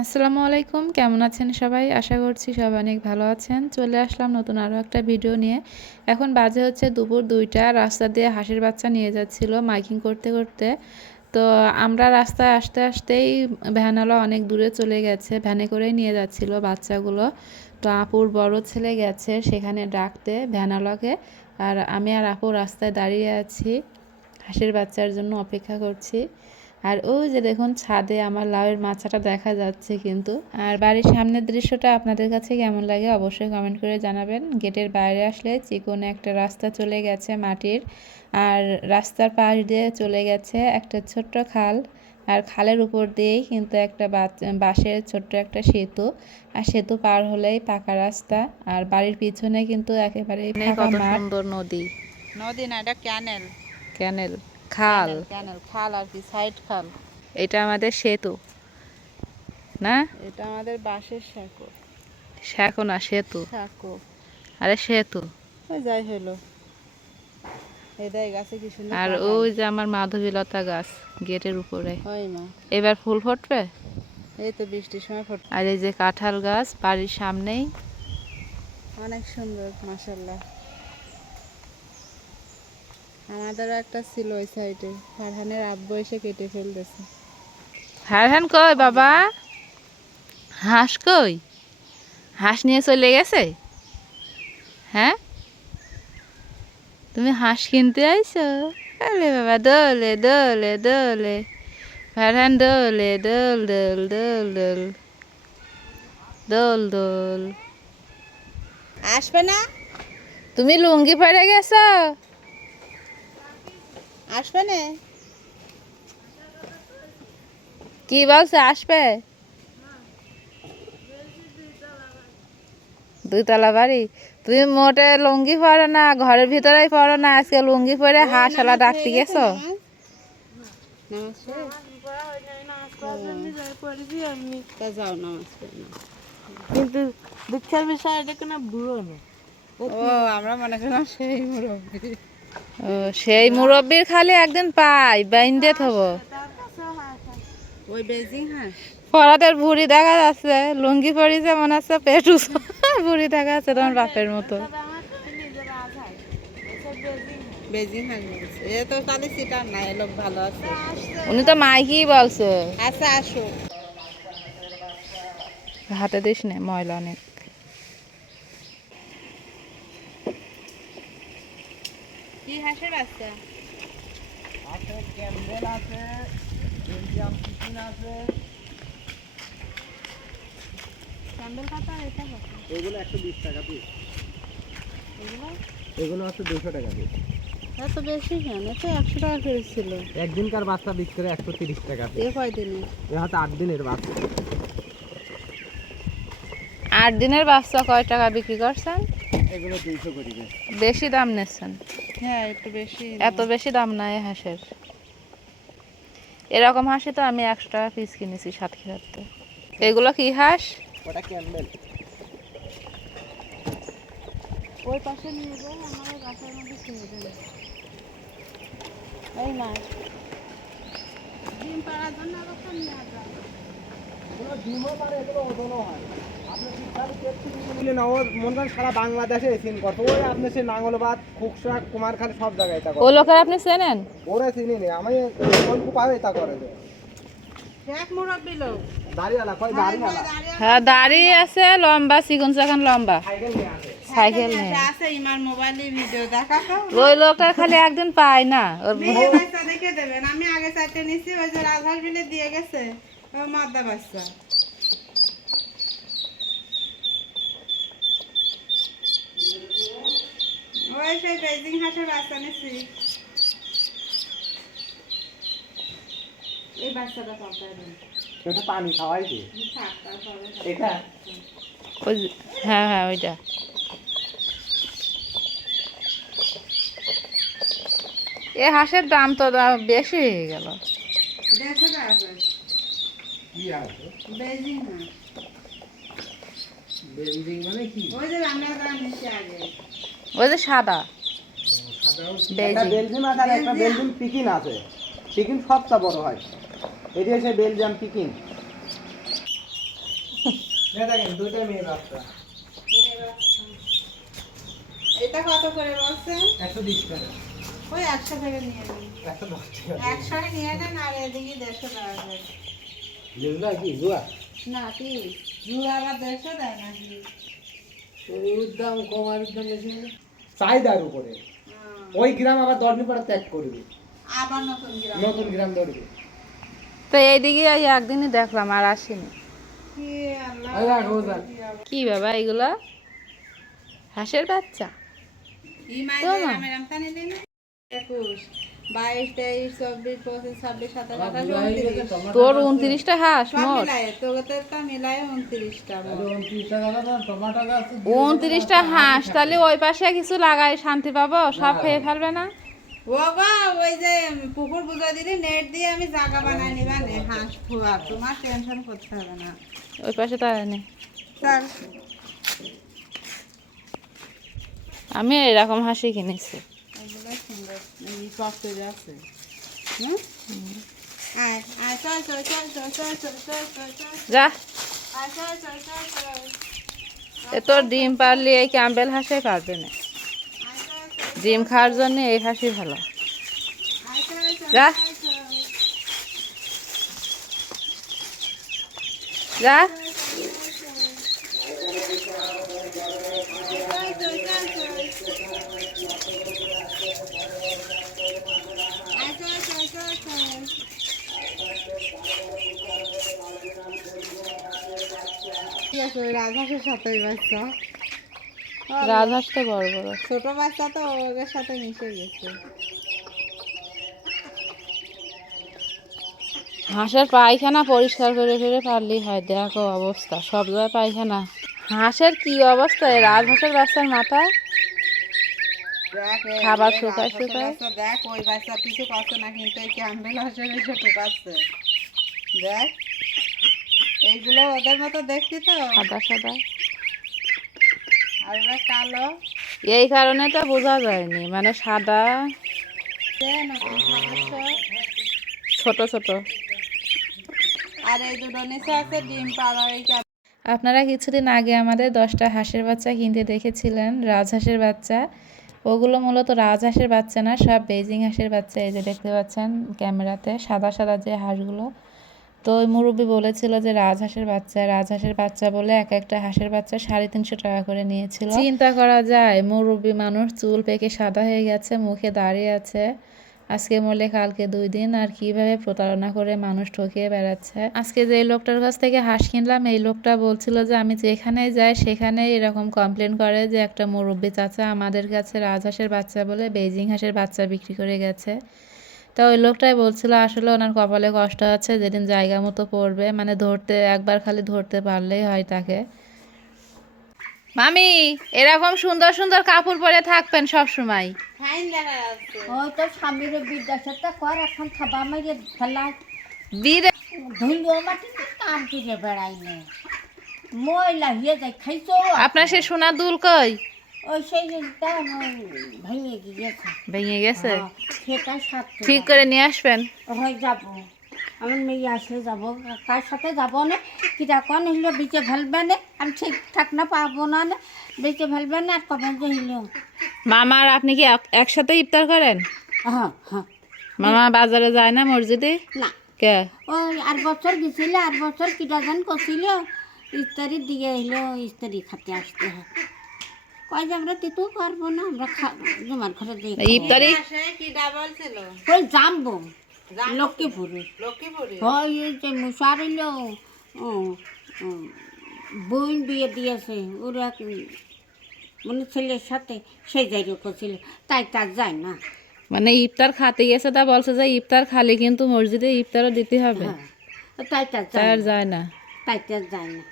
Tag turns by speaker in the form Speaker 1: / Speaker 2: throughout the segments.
Speaker 1: আসসালামু আলাইকুম, কেমন আছেন সবাই? আশা করছি সবাই অনেক ভালো আছেন। চলে আসলাম নতুন আরও একটা ভিডিও নিয়ে। এখন বাজে হচ্ছে দুপুর দুইটা, রাস্তা দিয়ে হাঁসের বাচ্চা নিয়ে যাচ্ছিল মাইকিং করতে করতে। তো আমরা রাস্তায় আসতে আসতেই ভ্যানওয়ালা অনেক দূরে চলে গেছে, ভ্যানে করেই নিয়ে যাচ্ছিল বাচ্চাগুলো। তো আপুর বড় ছেলে গেছে, সেখানে ডাকতে ভ্যানওয়ালাকে। আর আমি আর আপু রাস্তায় দাঁড়িয়ে আছি। হাঁসের বাচ্চার জন্য অপেক্ষা করছি। আর ওই যে দেখুন ছাদে আমার লাউয়ের মাছাটা দেখা যাচ্ছে কিন্তু। আর বাড়ির সামনের দৃশ্যটা আপনাদের কাছে কেমন লাগে অবশ্যই কমেন্ট করে জানাবেন। গেটের বাইরে আসলে চিকনে একটা রাস্তা চলে গেছে মাটির। আর রাস্তার পাশ দিয়ে চলে গেছে একটা ছোট্ট খাল। আর খালের উপর দিয়েই কিন্তু একটা বাঁশের ছোট্ট একটা সেতু। আর সেতু পার হলেই পাকা রাস্তা। আর বাড়ির পিছনে কিন্তু একেবারে
Speaker 2: সুন্দর নদী।
Speaker 3: নদী না এটা ক্যানেল
Speaker 2: ক্যানেল খাল।
Speaker 3: ক্যানেল খাল আর কি সাইড খাল।
Speaker 2: এটা আমাদের সেতু না?
Speaker 3: এটা আমাদের বাঁশের সাঁকো।
Speaker 2: শাকো না সেতু।
Speaker 3: সাঁকো।
Speaker 2: আরে সেতু।
Speaker 3: ওই যাই হলো
Speaker 2: আর ওই যে আমার মাধবীলতা গাছ গেটের উপরে।
Speaker 3: হয়
Speaker 2: এবার ফুল ফুটবে?
Speaker 3: এই তো বৃষ্টির সময় ফোট
Speaker 2: আর এই যে কাঁঠাল গাছ বাড়ির সামনেই।
Speaker 3: অনেক সুন্দর মাশাল্লাহ আমাদেরও একটা ছিল ওই সাইডে ফারহানের আব্বু এসে কেটে ফেলতেছে।
Speaker 2: হ্যাঁ কই বাবা? হাঁস কই? হাঁস নিয়ে চলে গেছে? হ্যাঁ? তুমি হাঁস কিনতে আইছো? আলে বাবা দোলে দোলে দোলে। ফারহান দোলে দোল দোল দোল দোল। দোল দোল।
Speaker 3: আসবে না?
Speaker 2: তুমি লুঙ্গি পরে গেছো?
Speaker 3: আসবে না?
Speaker 2: কি বলছো আসবে? দুইতলা বাড়ি। তুমি মোটে লুঙ্গি পরো না ঘরের ভিতরেই পরো না আজকে লুঙ্গি পরে হাঁসওয়ালা ডাকতে গেছো।
Speaker 4: কিন্তু দুঃখের বিষয় এটা কোনো বুড়ো না
Speaker 3: ও আমরা মনে করলাম সেই মুরব্বী।
Speaker 2: সেই মুরব্বির খালি একদিন পাই বাইন্দে থব।
Speaker 3: ওই বেজিং হাঁস।
Speaker 2: পরাদের ভুড়ি দেখা যাচ্ছে লুঙ্গি পরিছে মনে হচ্ছে পেটু ভুড়ি দেখা যাচ্ছে তোমার বাপের মতো। উনি তো মাইকি বলছে।
Speaker 3: আচ্ছা
Speaker 2: হাতে দিস নে ময়লা অনেক
Speaker 3: কি হাঁসের বাচ্চা? ক্যান্ডেল পাতা এটা কত?
Speaker 4: এগুলো একশো বিশ টাকা পিস এগুলো? হচ্ছে দুশো টাকা পিস
Speaker 3: এত বেশি কেন? তো একশো টাকা করে ছিল।
Speaker 4: একদিনকার বাচ্চা বিক্রি করে একশো তিরিশ টাকা
Speaker 3: এ
Speaker 4: দিনের বাচ্চা।
Speaker 2: আট দিনের বাচ্চা কয় টাকা বিক্রি করছেন?
Speaker 4: এগুলো দুইশো করে
Speaker 2: বেশি দাম নিচ্ছেন।
Speaker 3: হ্যাঁ একটু বেশি
Speaker 2: এত বেশি দাম নাই হাঁসের। এরকম হাঁসি তো আমি একশো টাকা পিস কিনেছি সাতক্ষীরাতে। এগুলো কি হাঁস?
Speaker 4: ওটা
Speaker 3: ওই পাশে নিয়ে যাই আমার গাছের মধ্যে ছেড়ে দেবে। এই না। ডিম পাড়ার জন্য আবার যায়
Speaker 4: ডিমও পারে এগুলো ওজনও হয়। আপনি শীতকালে পেপসি দিলে না ও করেন সারা বাংলাদেশে সিন করতো। ওই আপনি সে নাঙ্গলবাদ খুকসা কুমারখালী সব জায়গায় এটা
Speaker 2: ও লোকের আপনি চেনেন?
Speaker 4: ওরা চিনি নি আমি অল্প পাবে এটা করে যে।
Speaker 3: এক মুরব্বী লোক।
Speaker 4: দাঁড়িয়ালা কয় দাঁড়িয়ালা
Speaker 2: হ্যাঁ দাড়ি আছে লম্বা চিকন চাকান লম্বা।
Speaker 4: সাইকেল নিয়ে আসে।
Speaker 2: সাইকেল নিয়ে।
Speaker 3: আছে ইমার মোবাইলে ভিডিও দেখা
Speaker 2: ওই লোকটা খালি একদিন পায় না ওর
Speaker 3: দেখে দেবেন। আমি আগে চারটে নিছি ওই যে রাজহাঁস বিলে দিয়ে গেছে। ও মাদ্দা বাচ্চা। ওই সেই বেজিং হাঁসের বাচ্চা নিছি এই বাচ্চাটা
Speaker 4: পানি এটা?
Speaker 2: হ্যাঁ হ্যাঁ ওইটা। এ হাঁসের দাম তো বেশি হয়ে গেল।
Speaker 3: দেড়শো টাকা বেজিং হাঁস।
Speaker 4: মানে কি?
Speaker 3: ওই যে আমরা দাম নিছি আগে।
Speaker 2: ওই যে সাদা।
Speaker 4: একটা
Speaker 2: বেজিং
Speaker 4: আর একটা বেলজিম পিকিন আছে। পিকিন সবটা বড় হয়। এটি হচ্ছে বেলজিয়াম পিকিন। দেখেন দুইটা মেয়ে বাচ্চা।
Speaker 3: এটা কত করে বলছেন?
Speaker 4: একশো বিশ টাকা
Speaker 3: ওই একশো থেকে নিয়ে নিন।
Speaker 4: একশো
Speaker 3: নিয়ে নেন আর এদিকে দেড়শো টাকা করে।
Speaker 4: জুয়া? কি জুয়া
Speaker 3: না কি জুড়া আবার দেড়শো দেয় নাকি?
Speaker 4: দাম কম দাম বেশি চাহিদার উপরে ওই গ্রাম আবার ত্যাগ করবে
Speaker 3: আবার নতুন গ্রাম
Speaker 4: নতুন গ্রাম ধরবে
Speaker 2: তো এইদিকে এই একদিনই দেখলাম আর আসিনি
Speaker 3: কি
Speaker 2: কি বাবা এগুলা হাঁসের বাচ্চা
Speaker 3: বাইশ তেইশ চব্বিশ পঁচিশ ছাব্বিশ সাতাশ আঠাশ উনত্রিশ।
Speaker 2: তোর উনত্রিশটা হাঁস মোট।
Speaker 3: মিলায় উনত্রিশটা
Speaker 2: উনত্রিশটা হাঁস তাহলে ওই পাশে কিছু লাগাই শান্তি পাবো? সব খেয়ে ফেলবে না?
Speaker 3: ওই যে পুকুর বুঝা দিলি নেট দিয়ে আমি জায়গা বানাই নিবা নে হাঁস ফুয়া তোমার টেনশন করতে হবে না।
Speaker 2: ওই পাশে আমি এরকম হাসি কিনেছি।
Speaker 3: এগুলো সুন্দর এই আছে হুম আয় আয় চল চল চল চল চল চল চল চল চল
Speaker 2: যা
Speaker 3: আয় চল চল চল চল
Speaker 2: এ তোর ডিম পারলে এই ক্যাম্বেল হাঁসে পারবে না ডিম খাওয়ার জন্য এই হাসি ভালো যা। যা
Speaker 3: রাজহাঁসের সাথে বাচ্চা।
Speaker 2: রাজহাঁস তো বড় বড়।
Speaker 3: ছোট বাচ্চা তো ওদের সাথে মিশে গেছে।
Speaker 2: হাঁসের পায়খানা পরিষ্কার করে করে পারলেই হয়। দেখো অবস্থা সব জায়গায় পায়খানা। হাঁসের কি অবস্থা? রাজহাঁসের বাচ্চার মাথায়?
Speaker 3: দেখ
Speaker 2: খাবার শুকায় শুকায়।
Speaker 3: দেখ ওই বাচ্চা কিছু পাচ্ছে না কিন্তু ক্যাম্বেল হাঁসের এসে ঢুকাচ্ছে দেখ। এইগুলো ওদের মতো দেখছি তো।
Speaker 2: সাদা সাদা।
Speaker 3: আর ওরা কালো।
Speaker 2: এই কারণে তো বোঝা যায়নি মানে সাদা। ছোট। ছোট
Speaker 3: আর এই দুটো নিচে আছে ডিম এই
Speaker 1: আপনারা কিছুদিন আগে আমাদের দশটা হাঁসের বাচ্চা কিনতে দেখেছিলেন রাজহাঁসের বাচ্চা। ওগুলো মূলত রাজহাঁসের বাচ্চা না সব বেজিং হাঁসের বাচ্চা এই যে দেখতে পাচ্ছেন ক্যামেরাতে সাদা সাদা যে হাঁসগুলো। তো ওই মুরব্বী বলেছিল যে রাজহাঁসের বাচ্চা রাজহাঁসের বাচ্চা বলে এক একটা হাঁসের বাচ্চা সাড়ে তিনশো টাকা করে নিয়েছিল। চিন্তা করা যায়, মুরব্বী মানুষ চুল পেকে সাদা হয়ে গেছে, মুখে দাঁড়িয়ে আছে। আজকে মরলে কালকে দুই দিন, আর কীভাবে প্রতারণা করে মানুষ ঠকিয়ে বেড়াচ্ছে? আজকে যে লোকটার কাছ থেকে হাঁস কিনলাম, এই লোকটা বলছিল যে আমি যেখানে যাই সেখানে এরকম কমপ্লেন করে যে একটা মুরব্বী চাচা আমাদের কাছে রাজহাঁসের বাচ্চা বলে বেজিং হাঁসের বাচ্চা বিক্রি করে গেছে। তা ওই লোকটাই বলছিল আসলে ওনার কপালে কষ্ট আছে যেদিন জায়গা মতো পড়বে মানে ধরতে একবার খালি ধরতে পারলেই হয় তাকে।
Speaker 2: মামি এরকম সুন্দর সুন্দর কাপড় পরে থাকবেন সব সময়
Speaker 3: ফাইন দেখা যাচ্ছে
Speaker 5: ওই তো স্বামীর বিদ্যাসারটা কর এখন খাবা মাইয়ে ফেলা
Speaker 2: বিদে
Speaker 5: ধুলো মাটি কাম করে বেড়াই নে ময়লা হয়ে যায় খাইছো?
Speaker 2: আপনার সে সোনা দুল কই?
Speaker 5: ওই সেই ভেঙে গিয়েছে।
Speaker 2: ভেঙে গেছে?
Speaker 5: হ্যাঁ, সেটা
Speaker 2: ঠিক করে নিয়ে আসবেন?
Speaker 5: হয় যাব। আমার মেয়ে আসলে যাব। কার সাথে যাব না? কিটা কন হইলে বেঁচে ফেলবে না? আমি ঠিকঠাক না পাবো না বেঁচে ফেলবে না? আর কবে যে হইল
Speaker 2: মামা আর আপনি কি এক- একসাথে ইফতার করেন?
Speaker 5: হ্যাঁ হ্যাঁ।
Speaker 2: মামা বাজারে যায় না মসজিদে?
Speaker 5: না।
Speaker 2: কে?
Speaker 5: ওই আর বছর গেছিল আর বছর কিটা যেন করছিল ইস্তারির দিকে এলো ইস্তারি খাতে আসতে হয়। কয় যে আমরা তিতু পারব না আমরা খা- জমার ঘরে দিয়ে।
Speaker 2: ইফতারি?
Speaker 3: কি ডাবল ছিল
Speaker 5: ওই জামবো লক্ষ্মীপুরে।
Speaker 3: লক্ষ্মীপুরে?
Speaker 5: হয় যে মশার এলো বোন বিয়ে দিয়েছে ওর মানে ছেলের সাথে সেই জায়গায় করছিল তাই তার যায় না।
Speaker 2: মানে ইফতার খাতে গেছে তা বলছে যে ইফতার খালি কিন্তু মসজিদে ইফতারও দিতে হবে।
Speaker 5: হ্যাঁ তাই তার
Speaker 2: আর যায় না।
Speaker 5: তাই তার যায় না।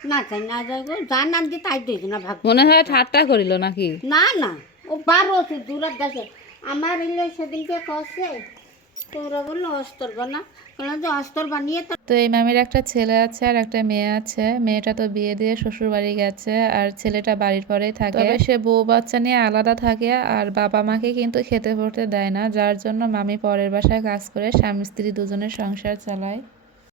Speaker 5: না চাই না যায় গো যা না দিয়ে তাই দিস না ভাগ
Speaker 2: মনে হয় ঠাট্টা করিল নাকি?
Speaker 5: না না ও বারো আছে দূরের দেশে। আমার এলে সেদিনকে কষে তোমরা বলল অস্তর বানা বললাম যে অস্তর বানিয়ে তো
Speaker 1: তো এই মামির একটা ছেলে আছে আর একটা মেয়ে আছে। মেয়েটা তো বিয়ে দিয়ে শ্বশুর বাড়ি গেছে আর ছেলেটা বাড়ির পরেই থাকে। তবে সে বউ বাচ্চা নিয়ে আলাদা থাকে আর বাবা মাকে কিন্তু খেতে পড়তে দেয় না যার জন্য মামি পরের বাসায় কাজ করে স্বামী স্ত্রী দুজনের সংসার চালায়।